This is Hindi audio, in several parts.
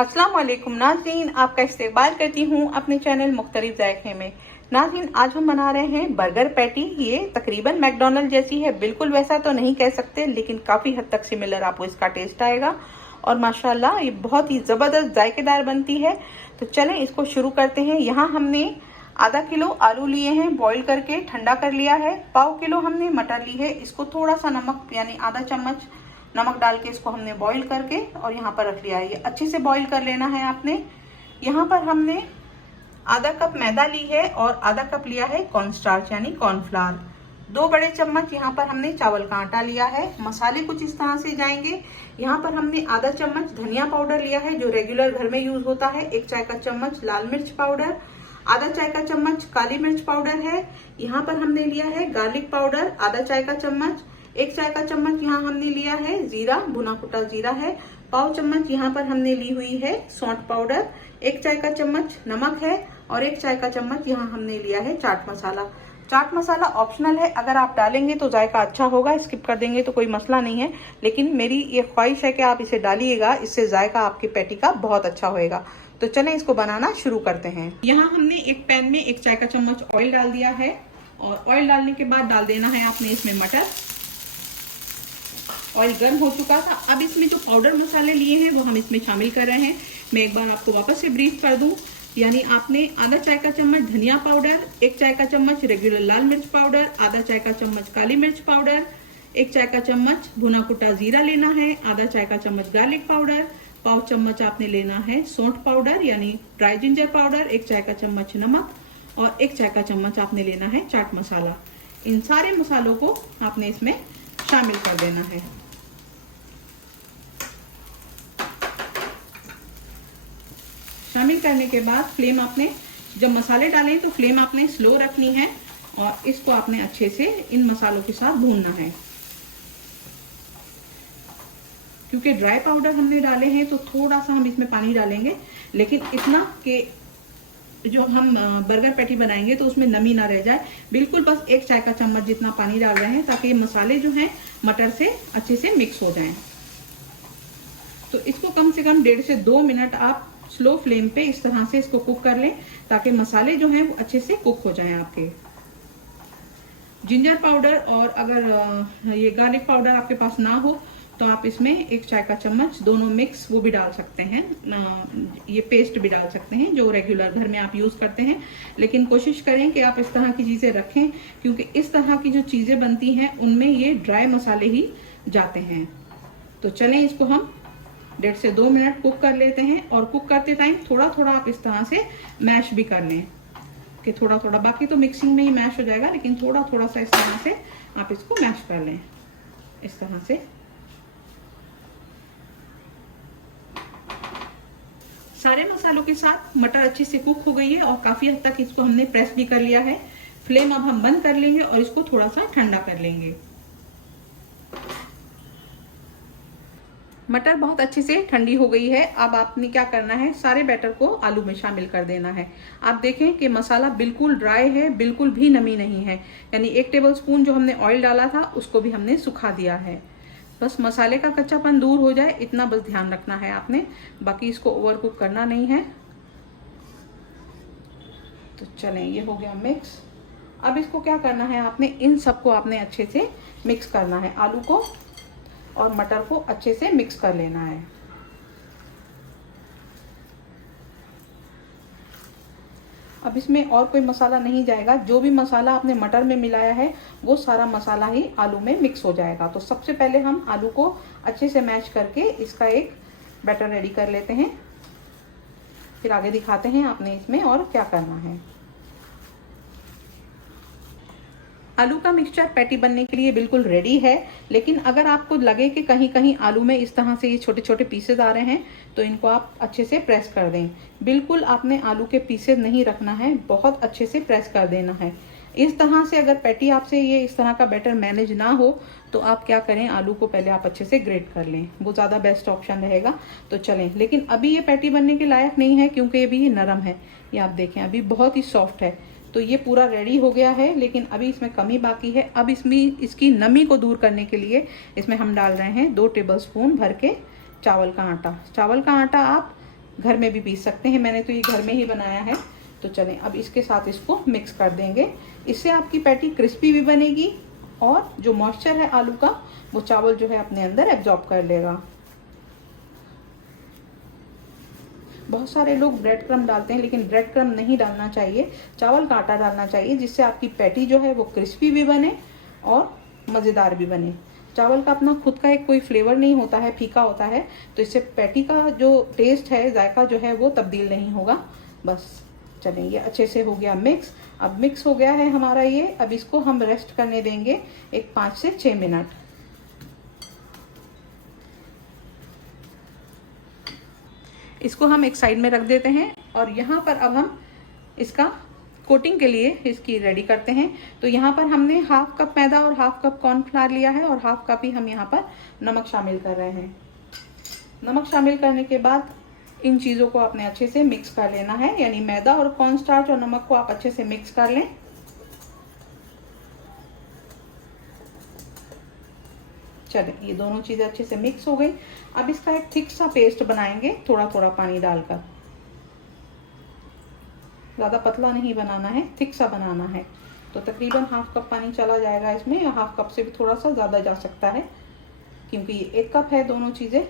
अस्सलाम वालेकुम नाज़रीन, आपका इस्तेक़बाल करती हूँ अपने चैनल मुख्तलिफ ज़ायक़े में। नाज़रीन, आज हम बना रहे हैं बर्गर पैटी। ये तकरीबन मैकडॉनल्ड जैसी है, बिल्कुल वैसा तो नहीं कह सकते, लेकिन काफ़ी हद तक सिमिलर आपको इसका टेस्ट आएगा। और माशाल्लाह ये बहुत ही ज़बरदस्त जायकेदार बनती है। तो चलें इसको शुरू करते हैं। यहाँ हमने आधा किलो आलू लिए हैं, बॉईल करके ठंडा कर लिया है। पाव किलो हमने मटर ली है, इसको थोड़ा सा नमक यानी आधा चम्मच नमक डाल के इसको हमने बॉईल करके और यहाँ पर रख लिया है। ये अच्छे से बॉईल कर लेना है आपने। यहाँ पर हमने आधा कप मैदा ली है और आधा कप लिया है कॉर्नस्टार्च यानी कॉर्नफ्लावर। 2 बड़े चम्मच यहाँ पर हमने चावल का आटा लिया है। मसाले कुछ इस तरह से जाएंगे। यहाँ पर हमने आधा चम्मच धनिया पाउडर लिया है जो रेगुलर घर में यूज होता है। 1 चाय का चम्मच लाल मिर्च पाउडर, आधा चाय का चम्मच काली मिर्च पाउडर है। यहाँ पर हमने लिया है गार्लिक पाउडर आधा चाय का चम्मच। 1 चाय का चम्मच यहाँ हमने लिया है जीरा, भुना कुटा जीरा है। पाव चम्मच यहाँ पर हमने ली हुई है सौंठ पाउडर। 1 चाय का चम्मच नमक है और 1 चाय का चम्मच यहाँ हमने लिया है चाट मसाला। चाट मसाला ऑप्शनल है, अगर आप डालेंगे तो जायका अच्छा होगा, स्किप कर देंगे तो कोई मसला नहीं है, लेकिन मेरी ये ख्वाहिश है कि आप इसे डालिएगा, इससे जायका आपकी पैटी का बहुत अच्छा होएगा। तो चलें इसको बनाना शुरू करते हैं। यहाँ हमने एक पैन में 1 चाय का चम्मच ऑयल डाल दिया है और ऑयल डालने के बाद डाल देना है आपने इसमें मटर। ऑयल गर्म हो चुका था। अब इसमें जो पाउडर मसाले लिए हैं वो हम इसमें शामिल कर रहे हैं। मैं एक बार आपको वापस से ब्रीफ कर दूं, यानी आपने आधा चाय का चम्मच धनिया पाउडर, 1 चाय का चम्मच रेगुलर लाल मिर्च पाउडर, आधा चाय का चम्मच काली मिर्च पाउडर, 1 चाय का चम्मच भुना कुटा जीरा लेना है, आधा चाय का चम्मच गार्लिक पाउडर, पाव चम्मच आपने लेना है सौंठ पाउडर यानी ड्राई जिंजर पाउडर, 1 चाय का चम्मच नमक और 1 चाय का चम्मच आपने लेना है चाट मसाला। इन सारे मसालों को आपने इसमें शामिल कर देना है। शामिल करने के बाद फ्लेम आपने, जब मसाले डालें तो फ्लेम आपने स्लो रखनी है और इसको आपने अच्छे से इन मसालों के साथ भूनना है। क्योंकि ड्राई पाउडर हमने डाले हैं तो थोड़ा सा हम इसमें पानी डालेंगे, लेकिन इतना कि जो हम बर्गर पैटी बनाएंगे तो उसमें नमी ना रह जाए। बिल्कुल बस 1 चाय का चम्मच जितना पानी डाल रहे हैं ताकि ये मसाले जो हैं मटर से अच्छे से मिक्स हो जाएं। तो इसको कम से कम 1.5 से 2 मिनट आप स्लो फ्लेम पे इस तरह से इसको कुक कर लें ताकि मसाले जो हैं वो अच्छे से कुक हो जाएं आपके। जिंजर पाउडर और अगर ये गार्लिक पाउडर आपके पास ना हो तो आप इसमें 1 चाय का चम्मच दोनों मिक्स वो भी डाल सकते हैं, ये पेस्ट भी डाल सकते हैं जो रेगुलर घर में आप यूज करते हैं। लेकिन कोशिश करें कि आप इस तरह की चीजें रखें क्योंकि इस तरह की जो चीजें बनती हैं उनमें ये ड्राई मसाले ही जाते हैं। तो चलें इसको हम 1.5 से 2 मिनट कुक कर लेते हैं और कुक करते टाइम थोड़ा थोड़ा आप इस तरह से मैश भी कर लें कि थोड़ा थोड़ा, बाकी तो मिक्सिंग में ही मैश हो जाएगा, लेकिन थोड़ा थोड़ा सा इस तरह से आप इसको मैश कर लें इस तरह से। सारे मसालों के साथ मटर अच्छे से कुक हो गई है और काफी हद तक इसको हमने प्रेस भी कर लिया है। फ्लेम अब हम बंद कर लेंगे और इसको थोड़ा सा ठंडा कर लेंगे। मटर बहुत अच्छे से ठंडी हो गई है। अब आपने क्या करना है, सारे बैटर को आलू में शामिल कर देना है। आप देखें कि मसाला बिल्कुल ड्राई है, बिल्कुल भी नमी नहीं है, यानी 1 टेबलस्पून जो हमने ऑयल डाला था उसको भी हमने सुखा दिया है। बस मसाले का कच्चापन दूर हो जाए इतना बस ध्यान रखना है आपने, बाकी इसको ओवर कुक करना नहीं है। तो चलें, ये हो गया मिक्स। अब इसको क्या करना है, आपने इन सबको आपने अच्छे से मिक्स करना है, आलू को और मटर को अच्छे से मिक्स कर लेना है। अब इसमें और कोई मसाला नहीं जाएगा, जो भी मसाला आपने मटर में मिलाया है वो सारा मसाला ही आलू में मिक्स हो जाएगा। तो सबसे पहले हम आलू को अच्छे से मैश करके इसका एक बैटर रेडी कर लेते हैं, फिर आगे दिखाते हैं आपने इसमें और क्या करना है। आलू का मिक्सचर पैटी बनने के लिए बिल्कुल रेडी है, लेकिन अगर आपको लगे कि कहीं कहीं आलू में इस तरह से ये छोटे छोटे पीसेज आ रहे हैं तो इनको आप अच्छे से प्रेस कर दें। बिल्कुल आपने आलू के पीसेज नहीं रखना है, बहुत अच्छे से प्रेस कर देना है। इस तरह से अगर पैटी आपसे ये इस तरह का बैटर मैनेज ना हो तो आप क्या करें, आलू को पहले आप अच्छे से ग्रेट कर लें, वो ज़्यादा बेस्ट ऑप्शन रहेगा। तो चलें, लेकिन अभी ये पैटी बनने के लायक नहीं है क्योंकि ये भी नरम है। ये आप देखें अभी बहुत ही सॉफ्ट है। तो ये पूरा रेडी हो गया है, लेकिन अभी इसमें कमी बाकी है। अब इसमें इसकी नमी को दूर करने के लिए इसमें हम डाल रहे हैं 2 टेबलस्पून भर के चावल का आटा। चावल का आटा आप घर में भी पीस सकते हैं। मैंने तो ये घर में ही बनाया है। तो चलें अब इसके साथ इसको मिक्स कर देंगे। इससे आपकी पैटी क्रिस्पी भी बनेगी और जो मॉइस्चर है आलू का वो चावल जो है अपने अंदर एब्जॉर्ब कर लेगा। बहुत सारे लोग ब्रेड क्रम्ब डालते हैं, लेकिन ब्रेड क्रम्ब नहीं डालना चाहिए, चावल का आटा डालना चाहिए, जिससे आपकी पैटी जो है वो क्रिस्पी भी बने और मज़ेदार भी बने। चावल का अपना खुद का एक कोई फ्लेवर नहीं होता है, फीका होता है, तो इससे पैटी का जो टेस्ट है, जायका जो है वो तब्दील नहीं होगा। बस चलें, ये अच्छे से हो गया मिक्स। अब मिक्स हो गया है हमारा ये। अब इसको हम रेस्ट करने देंगे एक 5 से 6 मिनट। इसको हम एक साइड में रख देते हैं और यहाँ पर अब हम इसका कोटिंग के लिए इसकी रेडी करते हैं। तो यहाँ पर हमने हाफ कप मैदा और हाफ कप कॉर्नफ्लावर लिया है और हाफ कप ही हम यहाँ पर नमक शामिल कर रहे हैं। नमक शामिल करने के बाद इन चीज़ों को आपने अच्छे से मिक्स कर लेना है, यानी मैदा और कॉर्नस्टार्च और नमक को आप अच्छे से मिक्स कर लें। चलें, ये दोनों चीज़ें अच्छे से मिक्स हो गई। अब इसका एक थिक सा पेस्ट बनाएंगे, थोड़ा थोड़ा पानी डालकर। ज़्यादा पतला नहीं बनाना है, थिक सा बनाना है। तो तकरीबन हाफ कप पानी चला जाएगा इसमें, या हाफ कप से भी थोड़ा सा ज़्यादा जा सकता है, क्योंकि ये 1 कप है दोनों चीज़ें।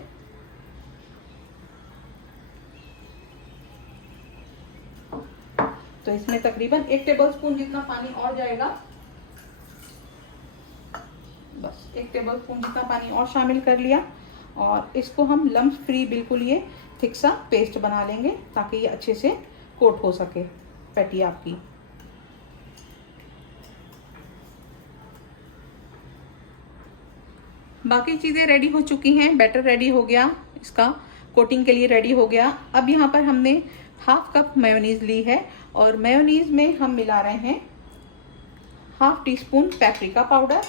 तो इसमें तकरीबन 1 टेबलस्पून जितना पानी और जाएगा। बस 1 टेबलस्पून जितना पानी और शामिल कर लिया और इसको हम लम्स फ्री बिल्कुल ये थिक सा पेस्ट बना लेंगे, ताकि ये अच्छे से कोट हो सके पैटी आपकी। बाकी चीज़ें रेडी हो चुकी हैं, बैटर रेडी हो गया, इसका कोटिंग के लिए रेडी हो गया। अब यहाँ पर हमने हाफ कप मेयोनीज ली है और मेयोनीज में हम मिला रहे हैं half tea spoon paprika powder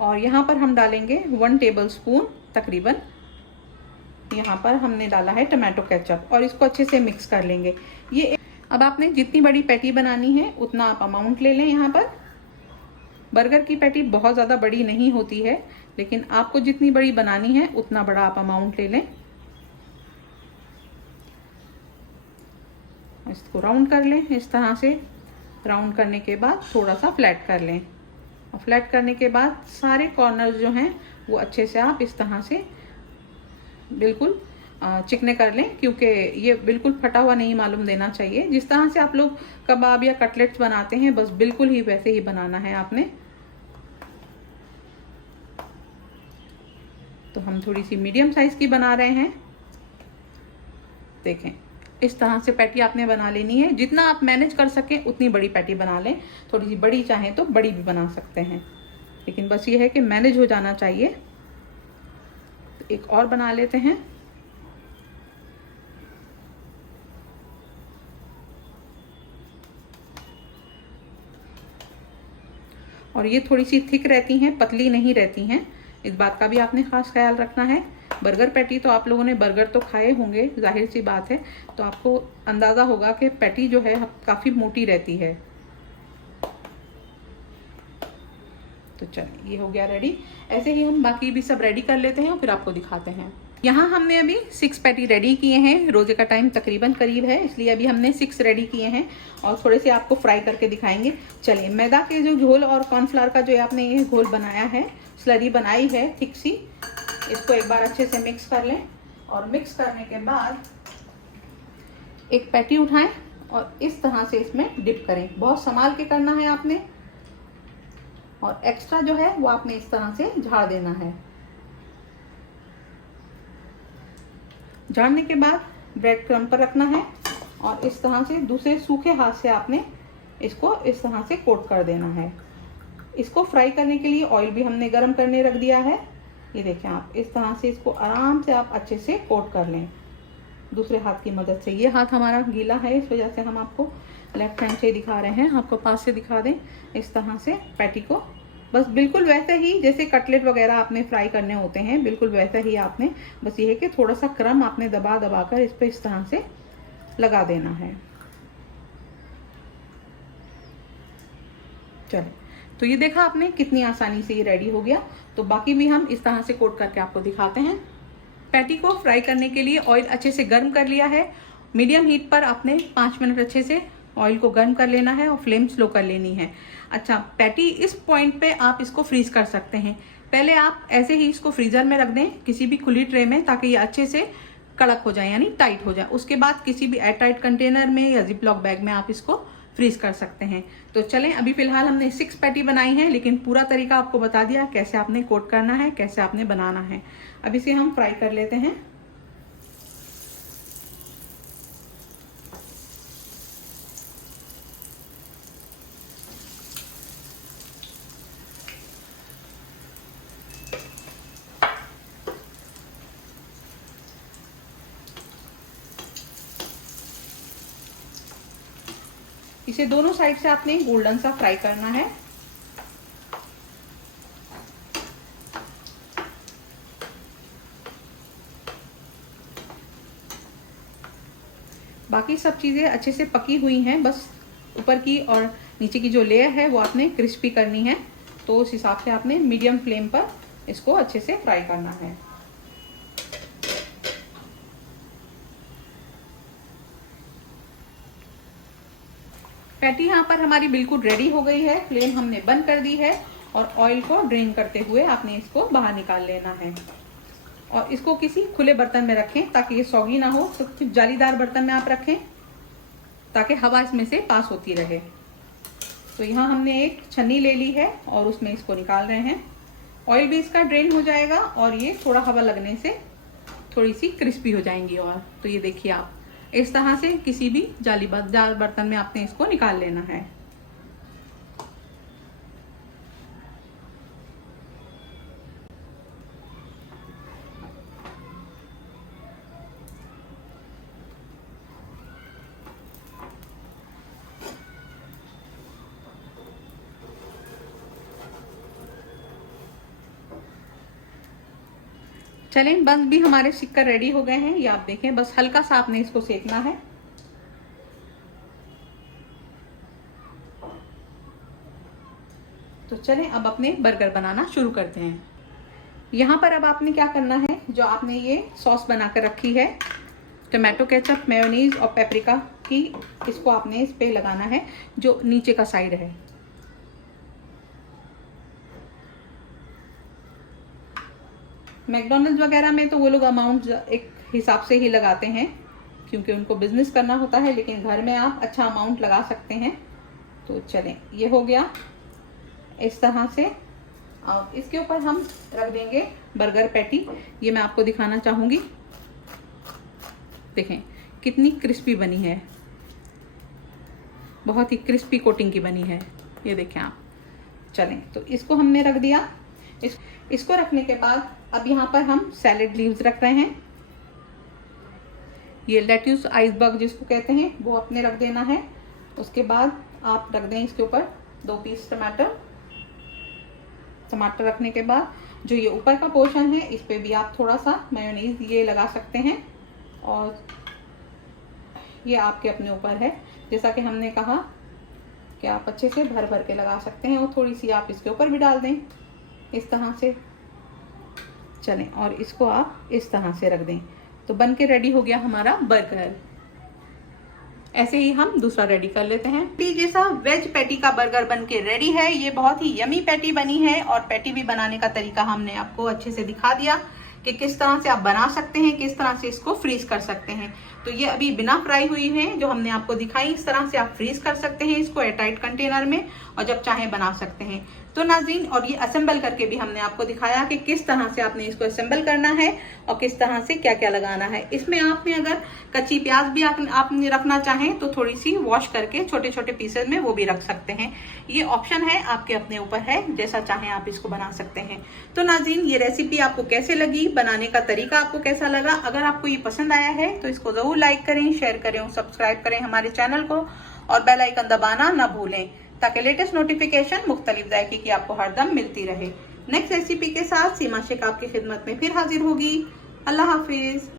और यहाँ पर हम डालेंगे 1 टेबलस्पून तकरीबन, यहाँ पर हमने डाला है टमाटो केचप और इसको अच्छे से मिक्स कर लेंगे। ये अब आपने जितनी बड़ी पैटी बनानी है उतना आप अमाउंट ले लें। यहाँ पर बर्गर की पैटी बहुत ज़्यादा बड़ी नहीं होती है, लेकिन आपको जितनी बड़ी बनानी है उतना बड़ा आप अमाउंट ले लें। इसको राउंड कर लें, इस तरह से राउंड करने के बाद थोड़ा सा फ्लैट कर लें और फ्लैट करने के बाद सारे कॉर्नर्स जो हैं वो अच्छे से आप इस तरह से बिल्कुल चिकने कर लें, क्योंकि ये बिल्कुल फटा हुआ नहीं मालूम देना चाहिए। जिस तरह से आप लोग कबाब या कटलेट्स बनाते हैं बस बिल्कुल ही वैसे ही बनाना है आपने। तो हम थोड़ी सी मीडियम साइज की बना रहे हैं। देखें, इस तरह से पैटी आपने बना लेनी है। जितना आप मैनेज कर सकें उतनी बड़ी पैटी बना लें। थोड़ी सी बड़ी चाहें तो बड़ी भी बना सकते हैं, लेकिन बस ये है कि मैनेज हो जाना चाहिए। तो एक और बना लेते हैं। और ये थोड़ी सी थिक रहती हैं, पतली नहीं रहती हैं, इस बात का भी आपने खास ख्याल रखना है। बर्गर पैटी तो आप लोगों ने बर्गर तो खाए होंगे, जाहिर सी बात है, तो आपको अंदाज़ा होगा कि पैटी जो है काफ़ी मोटी रहती है। तो चलिए, ये हो गया रेडी। ऐसे ही हम बाकी भी सब रेडी कर लेते हैं और फिर आपको दिखाते हैं। यहाँ हमने अभी 6 पैटी रेडी किए हैं। रोजे का टाइम तकरीबन करीब है, इसलिए अभी हमने 6 रेडी किए हैं और थोड़े से आपको फ्राई करके दिखाएंगे। चलिए, मैदा के जो घोल और कॉर्नफ्लावर का जो आपने ये घोल बनाया है, स्लरी बनाई है थिक सी, इसको एक बार अच्छे से मिक्स कर लें और मिक्स करने के बाद एक पैटी उठाएं और इस तरह से इसमें डिप करें। बहुत संभाल के करना है आपने, और एक्स्ट्रा जो है वो आपने इस तरह से झाड़ देना है। झाड़ने के बाद ब्रेड क्रम्ब पर रखना है और इस तरह से दूसरे सूखे हाथ से आपने इसको इस तरह से कोट कर देना है। इसको फ्राई करने के लिए ऑयल भी हमने गरम करने रख दिया है। ये देखें, आप इस तरह से इसको आराम से आप अच्छे से कोट कर लें दूसरे हाथ की मदद से। ये हाथ हमारा गीला है, इस वजह से हम आपको लेफ्ट हैंड से दिखा रहे हैं। आपको पास से दिखा दें, इस तरह से पैटी को बस बिल्कुल वैसे ही जैसे कटलेट वगैरह आपने फ्राई करने होते हैं, बिल्कुल वैसा ही आपने, बस ये है कि थोड़ा सा क्रम आपने दबा दबा कर इस पर इस तरह से लगा देना है। चलिए, तो ये देखा आपने कितनी आसानी से ये रेडी हो गया। तो बाकी भी हम इस तरह से कोट करके आपको दिखाते हैं। पैटी को फ्राई करने के लिए ऑयल अच्छे से गर्म कर लिया है। मीडियम हीट पर आपने 5 मिनट अच्छे से ऑयल को गर्म कर लेना है और फ्लेम स्लो कर लेनी है। अच्छा, पैटी इस पॉइंट पे आप इसको फ्रीज कर सकते हैं। पहले आप ऐसे ही इसको फ्रीजर में रख दें किसी भी खुली ट्रे में, ताकि ये अच्छे से कड़क हो जाए, यानी टाइट हो जाए। उसके बाद किसी भी एयर टाइट कंटेनर में या जिप लॉक बैग में आप इसको फ्रीज कर सकते हैं। तो चलें, अभी फिलहाल हमने 6 पैटी बनाई है, लेकिन पूरा तरीका आपको बता दिया कैसे आपने कोट करना है, कैसे आपने बनाना है। अब इसे हम फ्राई कर लेते हैं। इसे दोनों साइड से आपने गोल्डन सा फ्राई करना है। बाकी सब चीजें अच्छे से पकी हुई हैं, बस ऊपर की और नीचे की जो लेयर है वो आपने क्रिस्पी करनी है। तो उस हिसाब से आपने मीडियम फ्लेम पर इसको अच्छे से फ्राई करना है। पैटी यहाँ पर हमारी बिल्कुल रेडी हो गई है। फ्लेम हमने बंद कर दी है और ऑयल को ड्रेन करते हुए आपने इसको बाहर निकाल लेना है। और इसको किसी खुले बर्तन में रखें ताकि ये सॉगी ना हो। तो कुछ जालीदार बर्तन में आप रखें ताकि हवा इसमें से पास होती रहे। तो यहाँ हमने एक छन्नी ले ली है और उसमें इसको निकाल रहे हैं। ऑयल भी इसका ड्रेन हो जाएगा और ये थोड़ा हवा लगने से थोड़ी सी क्रिस्पी हो जाएंगी। और तो ये देखिए, आप इस तरह से किसी भी जालीदार बर्तन में आपने इसको निकाल लेना है। चलें, बस भी हमारे सिक्कर रेडी हो गए हैं। ये आप देखें, बस हल्का सा आपने इसको सेकना है। तो चलें, अब अपने बर्गर बनाना शुरू करते हैं। यहाँ पर अब आपने क्या करना है, जो आपने ये सॉस बनाकर रखी है टोमेटो केचप, मेयोनीज और पेपरिका की, इसको आपने इस पे लगाना है जो नीचे का साइड है। मैकडॉनल्ड्स वगैरह में तो वो लोग अमाउंट एक हिसाब से ही लगाते हैं, क्योंकि उनको बिजनेस करना होता है, लेकिन घर में आप अच्छा अमाउंट लगा सकते हैं। तो चलें, ये हो गया इस तरह से। और इसके ऊपर हम रख देंगे बर्गर पैटी। ये मैं आपको दिखाना चाहूँगी, देखें कितनी क्रिस्पी बनी है, बहुत ही क्रिस्पी कोटिंग की बनी है। ये देखें आप। चलें, तो इसको हमने रख दिया। इसको रखने के बाद अब यहाँ पर हम सैलेड लीव्स रख रहे हैं। ये लेट्यूस आइसबर्ग जिसको कहते हैं, वो अपने रख देना है। उसके बाद आप रख दें इसके ऊपर 2 पीस टमाटर। टमाटर रखने के बाद जो ये ऊपर का पोर्शन है, इस पे भी आप थोड़ा सा मेयोनीज ये लगा सकते हैं। और ये आपके अपने ऊपर है, जैसा कि हमने कहा कि आप अच्छे से भर भर के लगा सकते हैं। और थोड़ी सी आप इसके ऊपर भी डाल दें इस तरह से। चलें, और इसको आप इस तरह से रख दें। तो बन के रेडी हो गया हमारा बर्गर। ऐसे ही हम दूसरा रेडी कर लेते हैं। जैसा वेज पैटी का बर्गर बन के रेडी है। ये बहुत ही यमी पैटी बनी है और पैटी भी बनाने का तरीका हमने आपको अच्छे से दिखा दिया कि किस तरह से आप बना सकते हैं, किस तरह से इसको फ्रीज कर सकते हैं। तो ये अभी बिना फ्राई हुई है जो हमने आपको दिखाई, इस तरह से आप फ्रीज कर सकते हैं इसको एयरटाइट कंटेनर में, और जब चाहें बना सकते हैं। तो नाज़रीन, और ये असेंबल करके भी हमने आपको दिखाया कि किस तरह से आपने इसको असेंबल करना है और किस तरह से क्या क्या लगाना है। इसमें आपने अगर कच्ची प्याज भी आपने रखना चाहें तो थोड़ी सी वॉश करके छोटे छोटे पीसेज में वो भी रख सकते हैं। ये ऑप्शन है, आपके अपने ऊपर है, जैसा चाहें आप इसको बना सकते हैं। तो नाज़रीन, ये रेसिपी आपको कैसे लगी, बनाने का तरीका आपको कैसा लगा? अगर आपको ये पसंद आया है तो इसको जरूर लाइक करें, शेयर करें और सब्सक्राइब करें हमारे चैनल को, और बेल आइकन दबाना ना भूलें ताकि लेटेस्ट नोटिफिकेशन मुख्तलिफ जायके की आपको हरदम मिलती रहे। नेक्स्ट रेसिपी के साथ सीमा शेख आपकी खिदमत में फिर हाजिर होगी। अल्लाह हाफिज।